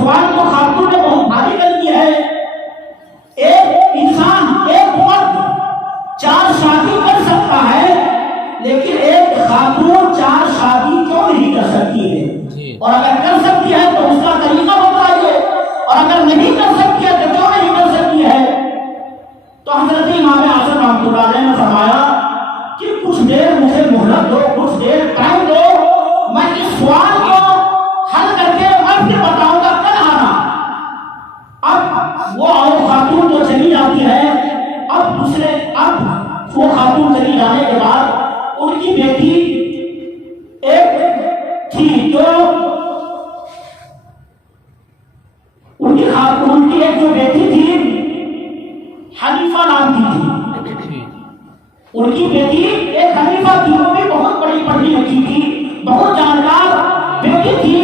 سوال تو خاتون نے بہت بھاری کر دیا ہے. ایک انسان، ایک مرد 4 شادی کر سکتا ہے، لیکن ایک خاتون 4 شادی کیوں نہیں کر سکتی ہے؟ اور اگر کر سکتی ہے تو اس کا طریقہ بتائیے، اور اگر نہیں کر سکتی ہے تو کیوں نہیں کر سکتی ہے؟ تو حضرت امام اعظم رحمۃ اللہ علیہ نے فرمایا کہ کچھ دیر مجھے مہلت دو، کچھ دیر ٹائم دو، میں اس سوال کو حل کر کے میں پھر بتاؤں گا، کل آنا. اب وہ خاتون جو چلی جاتی ہے، اب وہ خاتون چلی جانے کے بعد ان کی بیٹی ایک تھی جو ان کی ایک جو بیٹی تھی حنیفہ نام کی تھی. ان کی بیٹی ایک حنیفہ تھی، وہ بھی بہت بڑی پڑھی لکھی تھی، بہت جانکار بیٹی تھی.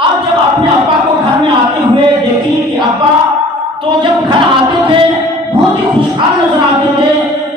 اب جب اپنے ابا کو گھر میں آتے ہوئے دیکھی کہ ابا تو جب گھر آتے تھے بہت ہی خوشحال نظر آتے تھے،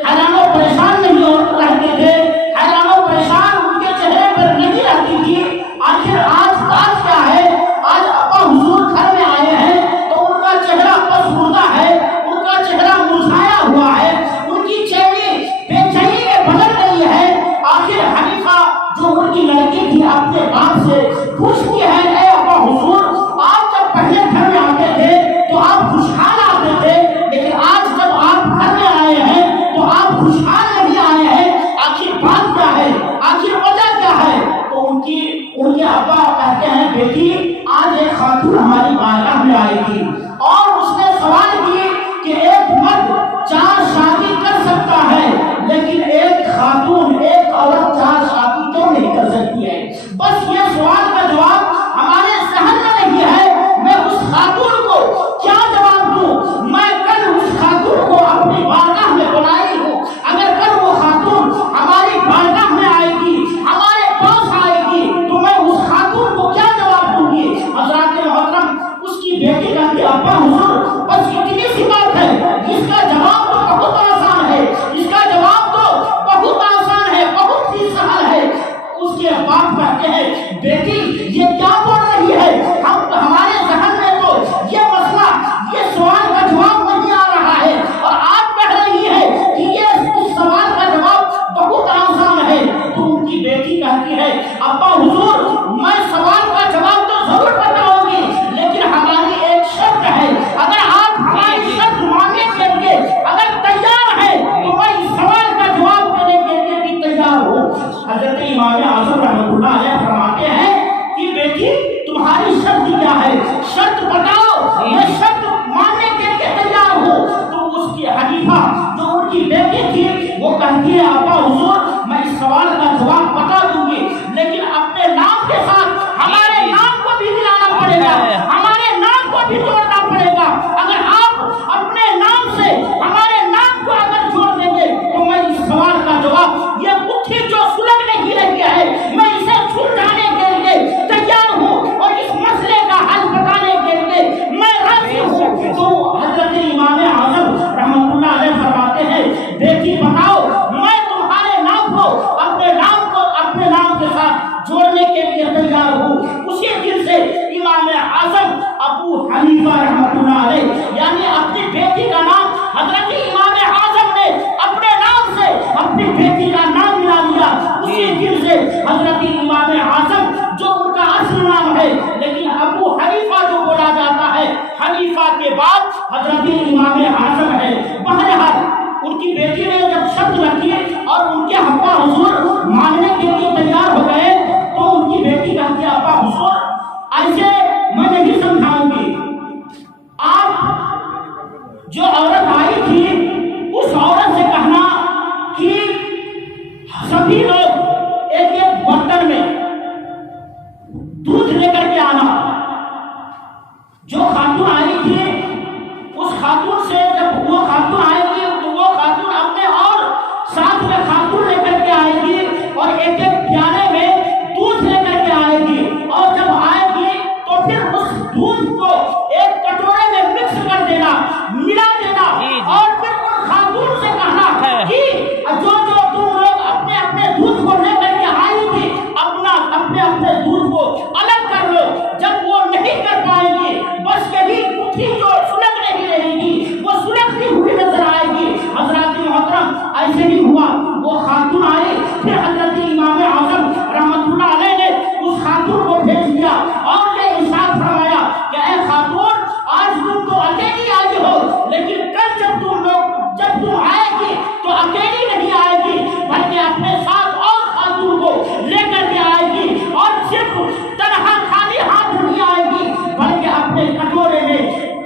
حیران و پریشان نہیں رہتے تھے، حیران و پریشان ان کے چہرے پر نہیں رہتی تھی. آخر آج بات کیا ہے؟ آج ابا حضور گھر میں آئے ہیں تو ان کا چہرہ پسماندہ ہے، ان کا چہرہ مرجھایا ہوا ہے، ان کی چہرے بے چینی میں بدل رہی ہے. آخر حنیفہ جو ان کی لڑکی تھی اپنے باپ سے پوچھتی ہے، اے ابا حضور، آپ جب پہلے گھر میں آتے تھے تو آپ خوشحال آتے تھے، لیکن آج جب آپ گھر میں آئے ہیں تو آپ خوشحال نہیں آئے ہیں، آخر بات کیا ہے؟ آخر وجہ کیا ہے؟ تو ان کے ابا کہتے ہیں، بیٹی آج ایک خاتون ہماری بارگاہ میں آئی تھی اور اس نے سوال کی کہ ایک مرد 4 شادی کر سکتا ہے، لیکن ایک خاتون، ایک عورت 4 شادی کیوں نہیں کر سکتی ہے؟ بس یہ سوال کا جواب ہمارے ذہن میں نہیں ہے. میں اس خاتون کو کیا جواب دوں؟ میں کل اس خاتون کو اپنی بارگاہ میں بلائی ہوں، اگر کل وہ خاتون ہماری بارگاہ میں آئے گی، ہمارے پاس آئے گی، تو میں اس خاتون کو کیا جواب دوں گی؟ حضرات محترم، اس کی بیٹی کہتی ہے، ابا حضور بس اتنی سی بات ہے، اس کا جواب تو بہت آسان ہے، اس کا جواب تو بہت آسان ہے، بہت ہی سہل ہے. اس کے باپ کہتے ہیں، بیٹی یہ کیا بول رہی ہے؟ ہمارے ذہن میں تو یہ مسئلہ، یہ سوال کا جواب نہیں آ رہا ہے، اور آپ کہہ رہی ہے کہ یہ اس سوال کا جواب بہت آسان ہے. تو ان کی بیٹی کہتی ہے، ابا حضور میں سوال کا جواب تو ضرور بتاؤں گی، لیکن ہماری ایک شرط ہے، اگر آپ ہماری شرط ماننے کے لیے اگر تیار ہیں تو میں اس سوال کا جواب دینے کے لیے بھی تیار ہوں. حضرت امام اعظم رحمۃ اللہ علیہ فرماتے ہیں کہ بیٹی تمہاری شرط کیا ہے؟ شرط بتاؤ، میں شرط ماننے کے لیے تیار ہوں. تو اس کی حنیفہ جو ان کی بیٹی تھی وہ کہتی ہے، ابا حضور میں اس سوال کا جواب بتا دوں گی، لیکن اپنے نام کے ساتھ ہمارے نام کو بھی ملانا پڑے گا، ہمارے نام کو بھی جوڑنا پڑے گا. اگر آپ اپنے نام سے ہمارے نام کو اگر جوڑ دیں گے تو میں اس سوال کا جواب، یہ مٹھی جو سلگ نہیں رہی ہے، میں اسے سلجھانے کے لیے تیار ہوں، اور اس مسئلے کا حل بتانے کے لیے میں راضی ہوں. تو حضرت امام اعظم رحمۃ اللہ علیہ فرماتے ہیں، بیٹی بتاؤ، میں تمہارے نام کو اپنے نام کے ساتھ جوڑنے کے لیے تیار ہوں. اسی دن سے امام اعظم ابو حنیفہ رحمۃ اللہ علیہ، یعنی اپنی بیٹی کا نام حضرت امام اعظم نے اپنے نام سے اپنی بیٹی کا نام ملا لیا. اسی دن سے حضرت امام اعظم جو ان کا اصل نام ہے، لیکن ابو حنیفہ جو بولا جاتا ہے، حنیفہ کے بعد حضرت امام اعظم ہے. بہرحال ان کی بیٹی نے جب شرط رکھی اور ان کے ابا حضور ماننے کے لیے تیار ہو گئے، تو ان کی بیٹی کہتی ہے، ابا حضور ایسے میں نہیں سمجھاؤں گی، آپ جو عورت آئی تھی اس عورت سے کہنا کہ سبھی لوگ ایک ایک برتن میں دودھ لے کر کے آنا. جو خاتون آئی تھی اس خاتون سے جب وہ خاتون آئے گی تو وہ خاتون اپنے اور ساتھ میں خاتون لے کر کے آئے گی اور ایک ایک پیالے میں دودھ لے کر کے آئے گی، اور جب آئے گی تو پھر اس دودھ کو ایک کٹورے میں مکس کر دینا، ملا دینا، اور پھر ان خاتون سے کہنا کہ جو تم لوگ اپنے اپنے دودھ کو لے کر کے آئی تھی، اپنے دودھ کو الگ کر لو. جب وہ نہیں کر پائے گی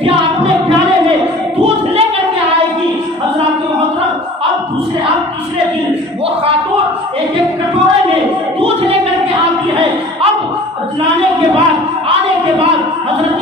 اپنے پیالے میں دودھ لے کر کے آئے گی حضرات محترم. اب تیسرے دن وہ خاتون ایک کٹورے میں دودھ لے کر کے آتی ہے. اب لانے کے بعد آنے کے بعد حضرت